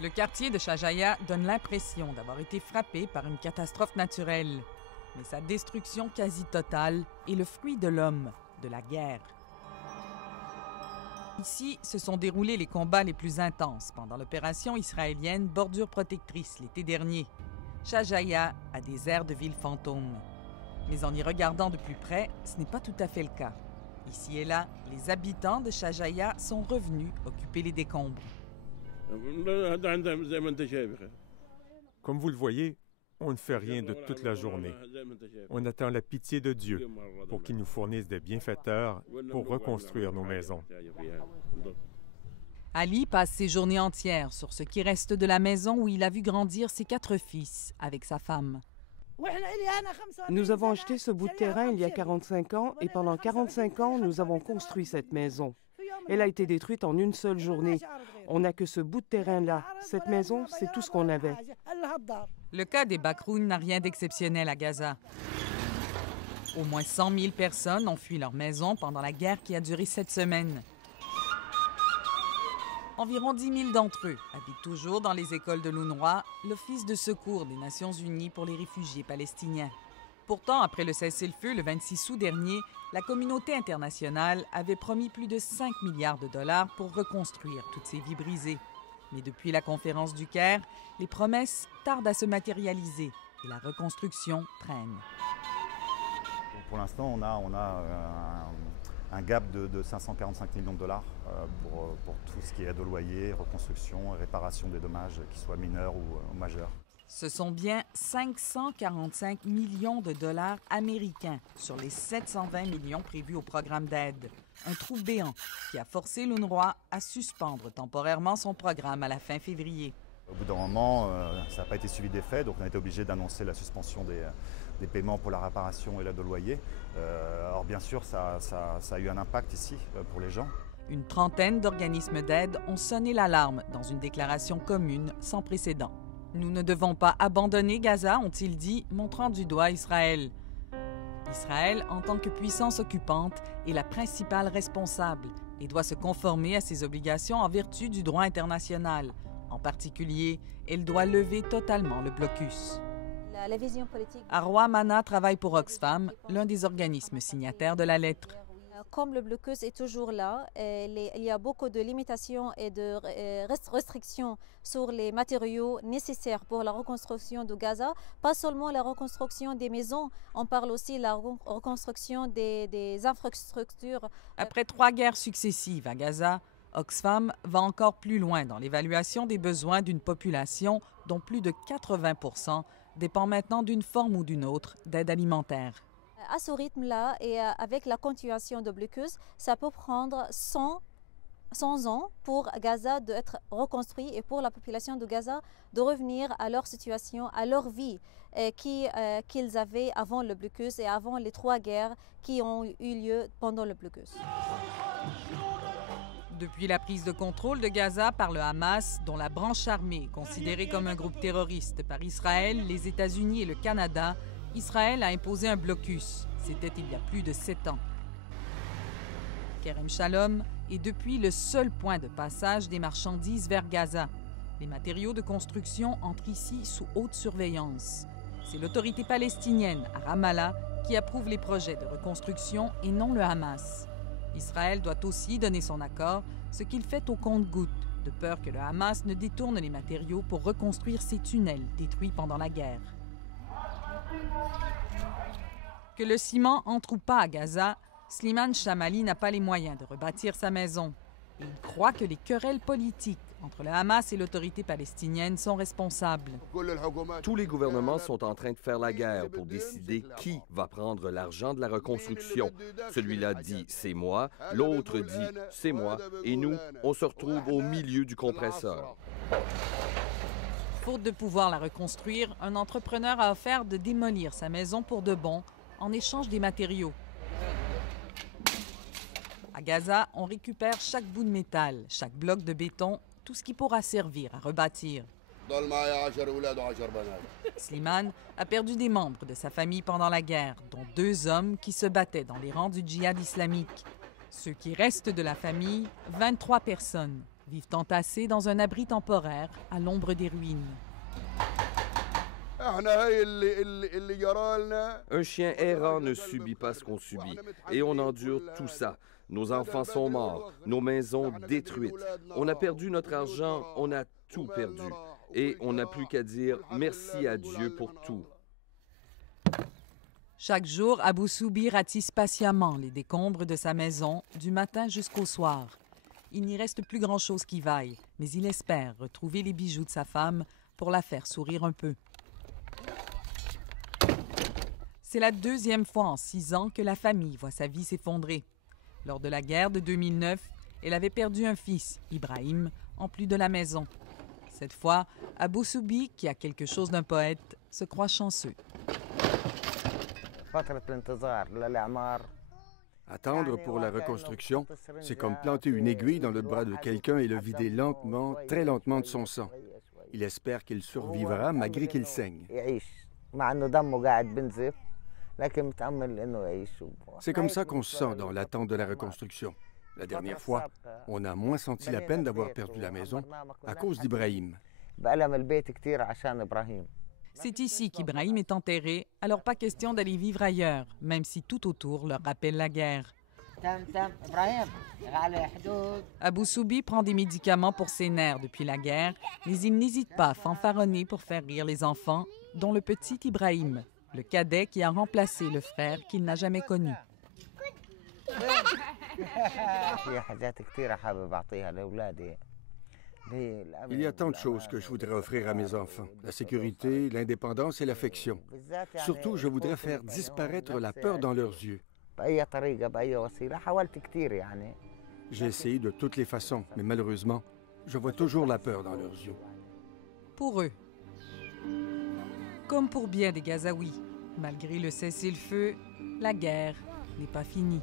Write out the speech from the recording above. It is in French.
Le quartier de Shajaya donne l'impression d'avoir été frappé par une catastrophe naturelle. Mais sa destruction quasi totale est le fruit de l'homme, de la guerre. Ici se sont déroulés les combats les plus intenses pendant l'opération israélienne Bordure protectrice l'été dernier. Shajaya a des airs de ville fantôme. Mais en y regardant de plus près, ce n'est pas tout à fait le cas. Ici et là, les habitants de Shajaya sont revenus occuper les décombres. Comme vous le voyez, on ne fait rien de toute la journée. On attend la pitié de Dieu pour qu'il nous fournisse des bienfaiteurs pour reconstruire nos maisons. Ali passe ses journées entières sur ce qui reste de la maison où il a vu grandir ses 4 fils avec sa femme. Nous avons acheté ce bout de terrain il y a 45 ans et pendant 45 ans, nous avons construit cette maison. Elle a été détruite en une seule journée. On n'a que ce bout de terrain-là. Cette maison, c'est tout ce qu'on avait. Le cas des Bakroun n'a rien d'exceptionnel à Gaza. Au moins 100 000 personnes ont fui leur maison pendant la guerre qui a duré 7 semaines. Environ 10 000 d'entre eux habitent toujours dans les écoles de l'UNRWA, l'Office de secours des Nations unies pour les réfugiés palestiniens. Pourtant, après le cessez-le-feu le 26 août dernier, la communauté internationale avait promis plus de 5 milliards de dollars pour reconstruire toutes ces vies brisées. Mais depuis la conférence du Caire, les promesses tardent à se matérialiser et la reconstruction traîne. Pour l'instant, on a un gap de 545 millions de dollars pour tout ce qui est aide au loyer, reconstruction et réparation des dommages, qu'ils soient mineurs ou majeurs. Ce sont bien 545 millions de dollars américains sur les 720 millions prévus au programme d'aide. Un trou béant qui a forcé l'UNRWA à suspendre temporairement son programme à la fin février. Au bout d'un moment, ça n'a pas été suivi des faits, donc on a été obligé d'annoncer la suspension des paiements pour la réparation et l'aide au loyer. Alors bien sûr, ça a eu un impact ici pour les gens. Une trentaine d'organismes d'aide ont sonné l'alarme dans une déclaration commune sans précédent. Nous ne devons pas abandonner Gaza, ont-ils dit, montrant du doigt Israël. Israël, en tant que puissance occupante, est la principale responsable et doit se conformer à ses obligations en vertu du droit international. En particulier, elle doit lever totalement le blocus. La vision politique... Arwa Mana travaille pour Oxfam, l'un des organismes signataires de la lettre. Comme le blocus est toujours là, il y a beaucoup de limitations et de restrictions sur les matériaux nécessaires pour la reconstruction de Gaza. Pas seulement la reconstruction des maisons, on parle aussi de la reconstruction des infrastructures. Après 3 guerres successives à Gaza, Oxfam va encore plus loin dans l'évaluation des besoins d'une population dont plus de 80% dépend maintenant d'une forme ou d'une autre d'aide alimentaire. À ce rythme-là et avec la continuation de blocus, ça peut prendre 100 ans pour Gaza d'être reconstruit et pour la population de Gaza de revenir à leur situation, à leur vie qu'ils avaient avant le blocus et avant les 3 guerres qui ont eu lieu pendant le blocus. Depuis la prise de contrôle de Gaza par le Hamas, dont la branche armée, considérée comme un groupe terroriste par Israël, les États-Unis et le Canada, Israël a imposé un blocus. C'était il y a plus de 7 ans. Kerem Shalom est depuis le seul point de passage des marchandises vers Gaza. Les matériaux de construction entrent ici sous haute surveillance. C'est l'autorité palestinienne à Ramallah qui approuve les projets de reconstruction et non le Hamas. Israël doit aussi donner son accord, ce qu'il fait au compte-gouttes, de peur que le Hamas ne détourne les matériaux pour reconstruire ces tunnels détruits pendant la guerre. Que le ciment entre ou pas à Gaza, Slimane Chamali n'a pas les moyens de rebâtir sa maison. Et il croit que les querelles politiques entre le Hamas et l'autorité palestinienne sont responsables. Tous les gouvernements sont en train de faire la guerre pour décider qui va prendre l'argent de la reconstruction. Celui-là dit « c'est moi », l'autre dit « c'est moi », et nous, on se retrouve au milieu du compresseur. Faute de pouvoir la reconstruire, un entrepreneur a offert de démolir sa maison pour de bon en échange des matériaux. À Gaza, on récupère chaque bout de métal, chaque bloc de béton, tout ce qui pourra servir à rebâtir. Slimane a perdu des membres de sa famille pendant la guerre, dont 2 hommes qui se battaient dans les rangs du djihad islamique. Ceux qui restent de la famille, 23 personnes. vivent entassés dans un abri temporaire à l'ombre des ruines. Un chien errant ne subit pas ce qu'on subit, et on endure tout ça. Nos enfants sont morts, nos maisons détruites. On a perdu notre argent, on a tout perdu. Et on n'a plus qu'à dire merci à Dieu pour tout. Chaque jour, Abou Soubi ratisse patiemment les décombres de sa maison du matin jusqu'au soir. Il n'y reste plus grand-chose qui vaille, mais il espère retrouver les bijoux de sa femme pour la faire sourire un peu. C'est la deuxième fois en 6 ans que la famille voit sa vie s'effondrer. Lors de la guerre de 2009, elle avait perdu un fils, Ibrahim, en plus de la maison. Cette fois, Abou Soubi, qui a quelque chose d'un poète, se croit chanceux. Attendre pour la reconstruction, c'est comme planter une aiguille dans le bras de quelqu'un et le vider lentement, très lentement de son sang. Il espère qu'il survivra malgré qu'il saigne. C'est comme ça qu'on se sent dans l'attente de la reconstruction. La dernière fois, on a moins senti la peine d'avoir perdu la maison à cause d'Ibrahim. C'est ici qu'Ibrahim est enterré, alors pas question d'aller vivre ailleurs, même si tout autour leur rappelle la guerre. Abou Soubi prend des médicaments pour ses nerfs depuis la guerre, mais il n'hésite pas à fanfaronner pour faire rire les enfants, dont le petit Ibrahim, le cadet qui a remplacé le frère qu'il n'a jamais connu. Il y a tant de choses que je voudrais offrir à mes enfants. La sécurité, l'indépendance et l'affection. Surtout, je voudrais faire disparaître la peur dans leurs yeux. J'ai essayé de toutes les façons, mais malheureusement, je vois toujours la peur dans leurs yeux. Pour eux, comme pour bien des Gazaouis, malgré le cessez-le-feu, la guerre n'est pas finie.